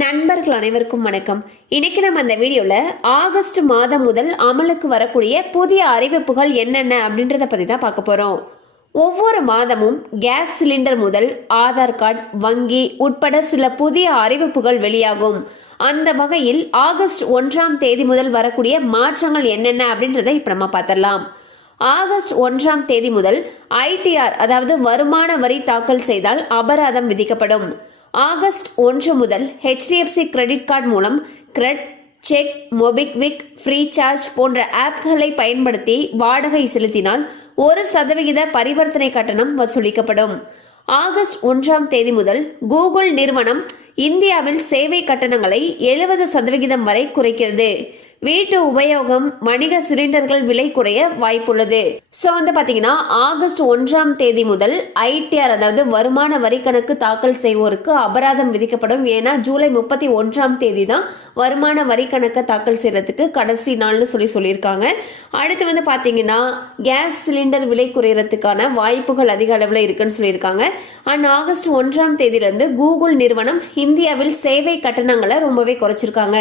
நண்பர்கள் அனைவருக்கும் வணக்கம். இன்னைக்கு நம்ம அந்த வீடியோவில் ஆகஸ்ட் மாதம் முதல் அமலுக்கு வரக்கூடிய புதிய அறிவிப்புகள் என்னென்ன அப்படின்றத பற்றி தான் பார்க்க போகிறோம் ஒவ்வொரு மாதமும் கேஸ் சிலிண்டர் முதல் ஆதார் கார்டு வங்கி உட்பட சில புதிய அறிவிப்புகள் வெளியாகும். அந்த வகையில் ஆகஸ்ட் ஒன்றாம் தேதி முதல் வரக்கூடிய மாற்றங்கள் என்னென்ன அப்படின்றத இப்போ நம்ம பார்த்துடலாம். ஆகஸ்ட் ஒன்றாம் தேதி முதல் ஐடிஆர் அதாவது வருமான வரி தாக்கல் செய்தால் அபராதம் விதிக்கப்படும். ஆகஸ்ட் ஒன்று முதல் ஹெச்டிஎஃப்சி கிரெடிட் கார்டு மூலம் கிரெட் செக் மொபிக்விக் ஃப்ரீசார்ஜ் போன்ற ஆப்களை பயன்படுத்தி வாடகை செலுத்தினால் ஒரு சதவிகித பரிவர்த்தனை கட்டணம் வசூலிக்கப்படும். ஆகஸ்ட் ஒன்றாம் தேதி முதல் கூகுள் நிறுவனம் இந்தியாவில் சேவை கட்டணங்களை எழுபது சதவிகிதம் வரை குறைக்கிறது. வீட்டு உபயோகம் வணிக சிலிண்டர்கள் விலை குறைய வாய்ப்புள்ளது. ஸோ வந்து பார்த்தீங்கன்னா ஆகஸ்ட் ஒன்றாம் தேதி முதல் ஐடிஆர் அதாவது வருமான வரி கணக்கு தாக்கல் செய்வோருக்கு அபராதம் விதிக்கப்படும். ஏன்னா ஜூலை முப்பத்தி ஒன்றாம் தேதி தான் வருமான வரி கணக்கை தாக்கல் செய்யறதுக்கு கடைசி நாள்னு சொல்லி சொல்லியிருக்காங்க. அடுத்து வந்து பார்த்தீங்கன்னா கேஸ் சிலிண்டர் விலை குறையறதுக்கான வாய்ப்புகள் அதிக அளவில் இருக்குன்னு சொல்லியிருக்காங்க. அண்ட் ஆகஸ்ட் ஒன்றாம் தேதியிலேருந்து கூகுள் நிறுவனம் இந்தியாவில் சேவை கட்டணங்களை ரொம்பவே குறைச்சிருக்காங்க.